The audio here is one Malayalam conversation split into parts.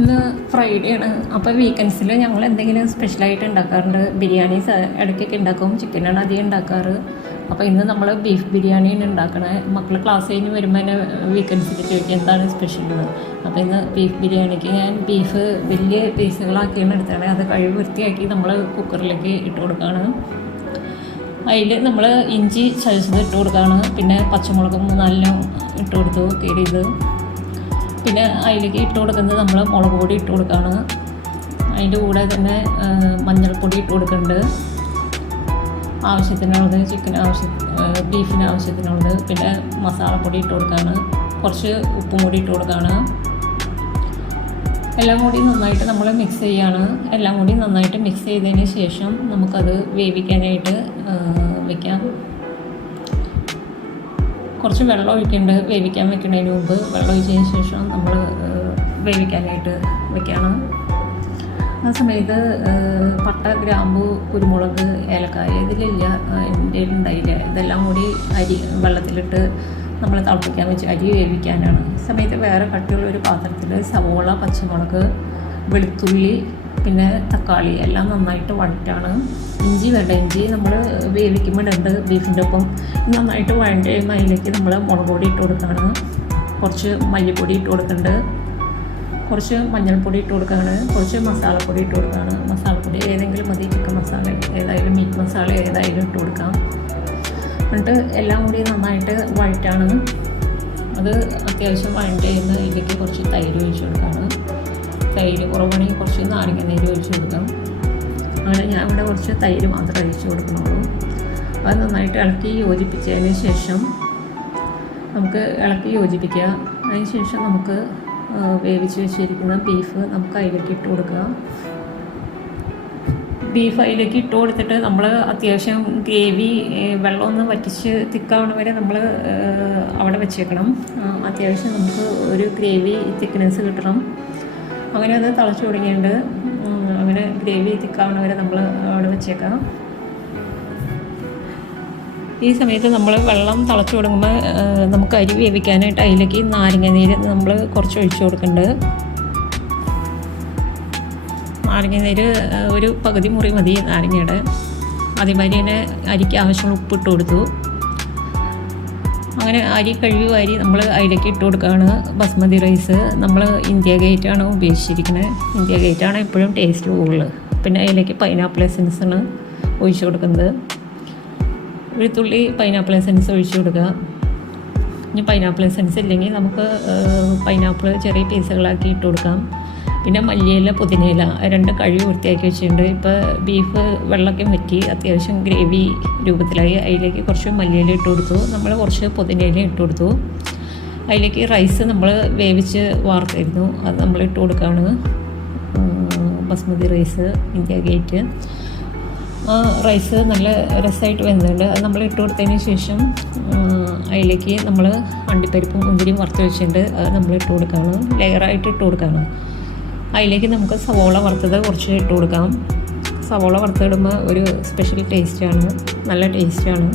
ഇന്ന് ഫ്രൈഡേ ആണ്. അപ്പോൾ വീക്കെൻഡ്സിൽ ഞങ്ങൾ എന്തെങ്കിലും സ്പെഷ്യലായിട്ട് ഉണ്ടാക്കാറുണ്ട്. ബിരിയാണീസ് ഇടയ്ക്കൊക്കെ ഉണ്ടാക്കും. ചിക്കനാണ് അധികം ഉണ്ടാക്കാറ്. അപ്പോൾ ഇന്ന് നമ്മൾ ബീഫ് ബിരിയാണിയാണ് ഉണ്ടാക്കണേ. മക്കൾ ക്ലാസ് കഴിഞ്ഞ് വരുമ്പോൾ തന്നെ വീക്കെൻഡ്സിൽ ചോദിക്കുക എന്താണ് സ്പെഷ്യൽ. അപ്പോൾ ഇന്ന് ബീഫ് ബിരിയാണിക്ക് ഞാൻ ബീഫ് വലിയ പീസുകളാക്കിയാണ് എടുത്തത്. അത് കഴുകി വൃത്തിയാക്കി നമ്മൾ കുക്കറിലേക്ക് ഇട്ട് കൊടുക്കുകയാണ്. അതിൽ നമ്മൾ ഇഞ്ചി ചതച്ചത് ഇട്ട് കൊടുക്കുകയാണ്. പിന്നെ പച്ചമുളക് 3-4 ഇട്ട് കൊടുത്തു കീറിയത്. പിന്നെ അതിലേക്ക് ഇട്ട് കൊടുക്കുന്നത് നമ്മൾ മുളക് പൊടി ഇട്ട് കൊടുക്കുകയാണ്. അതിൻ്റെ കൂടെ തന്നെ മഞ്ഞൾപ്പൊടി ഇട്ട് കൊടുക്കുന്നുണ്ട്, ആവശ്യത്തിനുള്ളത്, ബീഫിന് ആവശ്യത്തിനുള്ളത്. പിന്നെ മസാലപ്പൊടി ഇട്ട് കൊടുക്കുകയാണ്, കുറച്ച് ഉപ്പും കൂടി ഇട്ട് കൊടുക്കുകയാണ്. എല്ലാം കൂടി നന്നായിട്ട് നമ്മൾ മിക്സ് ചെയ്യുകയാണ്. എല്ലാം കൂടി നന്നായിട്ട് മിക്സ് ചെയ്തതിന് ശേഷം നമുക്കത് വേവിക്കാനായിട്ട് വയ്ക്കാം. കുറച്ച് വെള്ളം ഒഴിക്കുന്നുണ്ട് വേവിക്കാൻ വെക്കുന്നതിന് മുമ്പ്. വെള്ളം ഒഴിച്ചതിന് ശേഷം നമ്മൾ വേവിക്കാനായിട്ട് വെക്കണം. ആ സമയത്ത് പട്ട, ഗ്രാമ്പു, കുരുമുളക്, ഏലക്കായ ഇതിലില്ല, എൻ്റെ ഉണ്ടായില്ല. ഇതെല്ലാം കൂടി വെള്ളത്തിലിട്ട് നമ്മൾ തിളപ്പിക്കാൻ വെച്ച് അരി വേവിക്കാനാണ്. ഈ സമയത്ത് വേറെ കട്ടിയുള്ള ഒരു പാത്രത്തിൽ സവോള, പച്ചമുളക്, വെളുത്തുള്ളി, പിന്നെ തക്കാളി എല്ലാം നന്നായിട്ട് വഴറ്റാണ്. ഇഞ്ചി വേണ്ട, ഇഞ്ചി നമ്മൾ വേവിക്കുമ്പോൾ ഇടുന്നുണ്ട് ബീഫിൻ്റെ ഒപ്പം. നന്നായിട്ട് വഴണ്ട് കഴിയുമ്പോൾ അതിലേക്ക് നമ്മൾ മുളക് പൊടി ഇട്ട് കൊടുക്കുകയാണ്, കുറച്ച് മല്ലിപ്പൊടി ഇട്ട് കൊടുക്കുന്നുണ്ട്, കുറച്ച് മഞ്ഞൾപ്പൊടി ഇട്ട് കൊടുക്കുകയാണ്, കുറച്ച് മസാലപ്പൊടി ഇട്ട് കൊടുക്കുകയാണ്. മസാലപ്പൊടി ഏതെങ്കിലും മതി, ചിക്കൻ മസാല ഏതായാലും, മീറ്റ് മസാല ഏതായാലും ഇട്ട് കൊടുക്കാം. എന്നിട്ട് എല്ലാം കൂടി നന്നായിട്ട് വഴറ്റാണ്. അത് അത്യാവശ്യം വഴണ്ട് കഴിയുമ്പോൾ അതിലേക്ക് കുറച്ച് തൈര് ഒഴിച്ച് കൊടുക്കുകയാണ്. തൈര് കുറവാണെങ്കിൽ കുറച്ച് നാരങ്ങ നീര് ഒഴിച്ച് കൊടുക്കാം. അങ്ങനെ ഞാൻ ഇവിടെ കുറച്ച് തൈര് മാത്രമേ ഒഴിച്ച് കൊടുക്കണുള്ളൂ. അത് നന്നായിട്ട് ഇളക്കി യോജിപ്പിച്ചതിന് ശേഷം നമുക്ക് ഇളക്കി യോജിപ്പിക്കുക. അതിന് ശേഷം നമുക്ക് വേവിച്ച് വെച്ചിരിക്കുന്ന ബീഫ് നമുക്ക് അതിലേക്ക് ഇട്ട് കൊടുക്കുക. ബീഫ് അതിലേക്ക് ഇട്ട് കൊടുത്തിട്ട് നമ്മൾ അത്യാവശ്യം ഗ്രേവി വെള്ളമൊന്ന് വറ്റിച്ച് തിക്കാവണ വരെ നമ്മൾ അവിടെ വെച്ചേക്കണം. അത്യാവശ്യം നമുക്ക് ഒരു ഗ്രേവി തിക്നെസ് കിട്ടണം. അങ്ങനെ അത് തിളച്ച് തുടങ്ങിയിട്ടുണ്ട്. അങ്ങനെ ഗ്രേവി തിക്കാവണ വരെ നമ്മൾ അവിടെ വെച്ചേക്കാം. ഈ സമയത്ത് നമ്മൾ വെള്ളം തിളച്ച് തുടങ്ങുമ്പോൾ നമുക്ക് അരി വേവിക്കാനായിട്ട് അതിലേക്ക് നാരങ്ങ നീര് നമ്മൾ കുറച്ച് ഒഴിച്ച് കൊടുക്കുന്നുണ്ട്. നാരങ്ങ നീര് ഒരു പകുതി മുറി മതി നാരങ്ങയുടെ. അതേമാതിരി തന്നെ അരിക്ക് ആവശ്യമുള്ള ഉപ്പിട്ട് കൊടുത്തു. അങ്ങനെ അരി കഴുകി വാരി നമ്മൾ അതിലേക്ക് ഇട്ട് കൊടുക്കുകയാണ്. ബസ്മതി റൈസ് നമ്മൾ ഇന്ത്യ ഗേറ്റാണ് ഉപയോഗിച്ചിരിക്കുന്നത്. ഇന്ത്യ ഗേറ്റാണ് എപ്പോഴും ടേസ്റ്റ് കൂടുതൽ. പിന്നെ അതിലേക്ക് പൈനാപ്പിൾ എസൻസാണ് ഒഴിച്ച് കൊടുക്കുന്നത്. ഒരു തുള്ളി പൈനാപ്പിൾ എസൻസ് ഒഴിച്ച് കൊടുക്കുക. ഇനി പൈനാപ്പിൾ എസൻസ് ഇല്ലെങ്കിൽ നമുക്ക് പൈനാപ്പിൾ ചെറിയ പീസുകളാക്കി ഇട്ട് കൊടുക്കാം. പിന്നെ മല്ലിയില, പുതിനയില 2 കഴുകി വൃത്തിയാക്കി വെച്ചിട്ടുണ്ട്. ഇപ്പോൾ ബീഫ് വെള്ളമൊക്കെ വറ്റി അത്യാവശ്യം ഗ്രേവി രൂപത്തിലായി. അതിലേക്ക് കുറച്ച് മല്ലിയില ഇട്ട് കൊടുത്തു, നമ്മൾ കുറച്ച് പുതിനയില ഇട്ട് കൊടുത്തു. അതിലേക്ക് റൈസ് നമ്മൾ വേവിച്ച് വാർത്തായിരുന്നു, അത് നമ്മൾ ഇട്ട് കൊടുക്കുകയാണ്. Basmati rice India Gate. Rice നല്ല രസമായിട്ട് വെന്തുണ്ട്. അത് നമ്മൾ ഇട്ട് കൊടുത്തതിന് ശേഷം അതിലേക്ക് നമ്മൾ അണ്ടിപ്പരിപ്പും മുന്തിരിയും വറുത്ത് വെച്ചിട്ടുണ്ട്, അത് നമ്മൾ ഇട്ട് കൊടുക്കുകയാണ്. ലെയറായിട്ട് ഇട്ട് കൊടുക്കുകയാണ്. അതിലേക്ക് നമുക്ക് സവോള വറുത്തത് കുറച്ച് ഇട്ട് കൊടുക്കാം. സവോള വറുത്തിടുമ്പോൾ ഒരു സ്പെഷ്യൽ ടേസ്റ്റാണ്, നല്ല ടേസ്റ്റാണ്.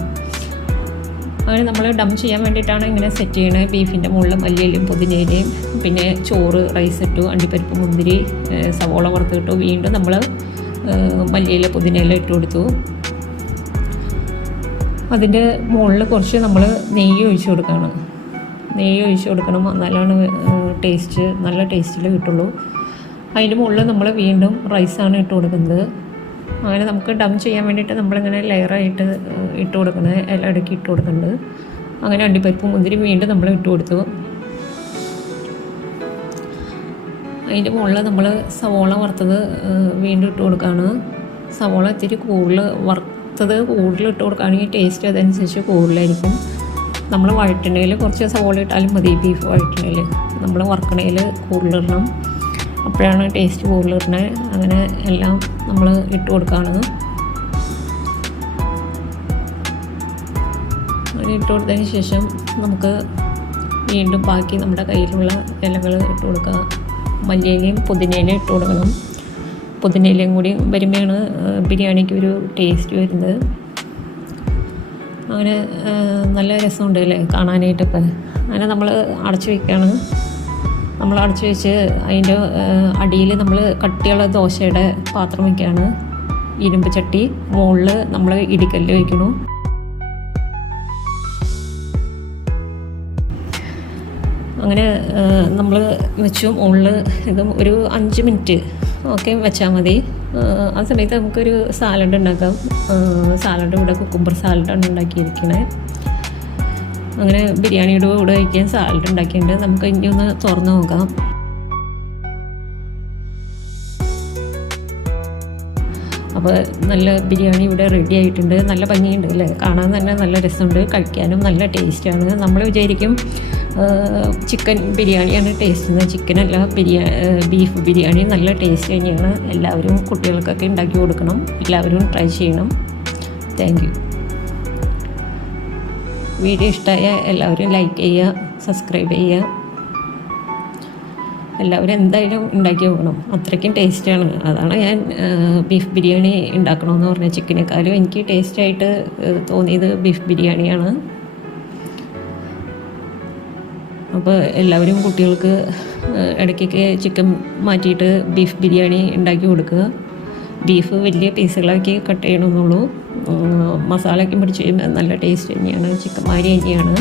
അങ്ങനെ നമ്മൾ ഡം ചെയ്യാൻ വേണ്ടിയിട്ടാണ് ഇങ്ങനെ സെറ്റ് ചെയ്യണത്. ബീഫിൻ്റെ മുകളിൽ മല്ലിയിലയും പുതിനയിലയും പിന്നെ ചോറ്, റൈസ് ഇട്ടു, അണ്ടിപ്പരിപ്പ്, മുന്തിരി, സവോള വറുത്തിട്ടു. വീണ്ടും നമ്മൾ മല്ലിയില, പുതിനയില ഇട്ട് കൊടുത്തു. അതിൻ്റെ മുകളിൽ കുറച്ച് നമ്മൾ നെയ്യ് ഒഴിച്ച് കൊടുക്കുകയാണ്. നെയ്യ് ഒഴിച്ച് കൊടുക്കണം, എന്നാലാണ് ടേസ്റ്റ്, നല്ല ടേസ്റ്റിൽ കിട്ടുള്ളൂ. അതിൻ്റെ മുകളിൽ നമ്മൾ വീണ്ടും റൈസാണ് ഇട്ട് കൊടുക്കുന്നത്. അങ്ങനെ നമുക്ക് ഡം ചെയ്യാൻ വേണ്ടിയിട്ട് നമ്മളിങ്ങനെ ലെയറായിട്ട് ഇട്ട് കൊടുക്കുന്നത്, എല്ലാം ഇടയ്ക്ക് ഇട്ട് കൊടുക്കുന്നുണ്ട്. അങ്ങനെ അണ്ടിപ്പരിപ്പും മുന്തിരി വീണ്ടും നമ്മൾ ഇട്ട് കൊടുത്തു. അതിൻ്റെ മുകളിൽ നമ്മൾ സവോള വറുത്തത് വീണ്ടും ഇട്ട് കൊടുക്കുകയാണ്. സവോള ഇത്തിരി വറുത്തത് കൂടുതൽ ഇട്ട് കൊടുക്കുകയാണെങ്കിൽ ടേസ്റ്റ് അതനുസരിച്ച് കൂടുതലായിരിക്കും. നമ്മൾ വഴറ്റണയിൽ കുറച്ച് സവോള ഇട്ടാലും മതി. ബീഫ് വഴറ്റണയിൽ നമ്മൾ വറുക്കണയിൽ കൂടുതലിടണം, അപ്പോഴാണ് ടേസ്റ്റ് കൂടുതലിടുന്നത്. അങ്ങനെ എല്ലാം നമ്മൾ ഇട്ട് കൊടുക്കുകയാണ്. അങ്ങനെ ഇട്ട് കൊടുത്തതിന് ശേഷം നമുക്ക് വീണ്ടും ബാക്കി നമ്മുടെ കയ്യിലുള്ള ഇലകൾ ഇട്ട് കൊടുക്കുക. മല്ലിയിലയും പുതിനയിലയും ഇട്ട് കൊടുക്കണം. പുതിനയിലയും കൂടി വരുമ്പോഴാണ് ബിരിയാണിക്ക് ഒരു ടേസ്റ്റ് വരുന്നത്. അങ്ങനെ നല്ല രസമുണ്ട് അല്ലേ കാണാനായിട്ടൊക്കെ. അങ്ങനെ നമ്മൾ അടച്ചു വയ്ക്കുകയാണ്. നമ്മൾ അടച്ച് വെച്ച് അതിൻ്റെ അടിയിൽ നമ്മൾ കട്ടിയുള്ള ദോശയുടെ പാത്രം വയ്ക്കുകയാണ്. ഇരുമ്പ് ചട്ടി മുകളിൽ നമ്മൾ ഇടിക്കല്ല് വയ്ക്കണു. അങ്ങനെ നമ്മൾ വെച്ചു. മുകളിൽ ഇതും ഒരു 5 മിനിറ്റ് ഒക്കെ വെച്ചാൽ മതി. ആ സമയത്ത് നമുക്കൊരു സാലഡ് ഉണ്ടാക്കാം. സാലഡ് ഇവിടെ കുക്കുംബർ സാലഡാണ് ഉണ്ടാക്കിയിരിക്കണേ. അങ്ങനെ ബിരിയാണിയുടെ കൂടെ കഴിക്കാൻ സാലഡ് ഉണ്ടാക്കിയിട്ടുണ്ട്. നമുക്ക് ഇനി ഒന്ന് തുറന്ന് നോക്കാം. അപ്പോൾ നല്ല ബിരിയാണി ഇവിടെ റെഡി ആയിട്ടുണ്ട്. നല്ല ഭംഗിയുണ്ട് അല്ലേ, കാണാൻ തന്നെ നല്ല രസമുണ്ട്, കഴിക്കാനും നല്ല ടേസ്റ്റാണ്. നമ്മൾ വിചാരിക്കും ചിക്കൻ ബിരിയാണിയാണ് ടേസ്റ്റ്. ചിക്കനല്ല, ബീഫ് ബിരിയാണി നല്ല ടേസ്റ്റ് തന്നെയാണ്. എല്ലാവരും കുട്ടികൾക്കൊക്കെ ഉണ്ടാക്കി കൊടുക്കണം, എല്ലാവരും ട്രൈ ചെയ്യണം. Thank you. വീഡിയോ ഇഷ്ടമായ എല്ലാവരും ലൈക്ക് ചെയ്യുക, സബ്സ്ക്രൈബ് ചെയ്യുക. എല്ലാവരും എന്തായാലും ഉണ്ടാക്കി നോക്കണം, അത്രയ്ക്കും ടേസ്റ്റാണ്. അതാണ് ഞാൻ ബീഫ് ബിരിയാണി ഉണ്ടാക്കണമെന്ന് പറഞ്ഞത്. ചിക്കനേക്കാളും എനിക്ക് ടേസ്റ്റായിട്ട് തോന്നിയത് ബീഫ് ബിരിയാണിയാണ്. അപ്പോൾ എല്ലാവരും കുട്ടികൾക്ക് ഇടയ്ക്കൊക്കെ ചിക്കൻ മാറ്റിയിട്ട് ബീഫ് ബിരിയാണി ഉണ്ടാക്കി കൊടുക്കുക. ബീഫ് വലിയ പീസുകളാക്കി കട്ട് ചെയ്യണമെന്നുള്ളൂ. മസാലയൊക്കെ പിടിച്ച് കഴിയുമ്പോൾ നല്ല ടേസ്റ്റ് തന്നെയാണ്, ചിക്കൻ മാതിരി തന്നെയാണ്.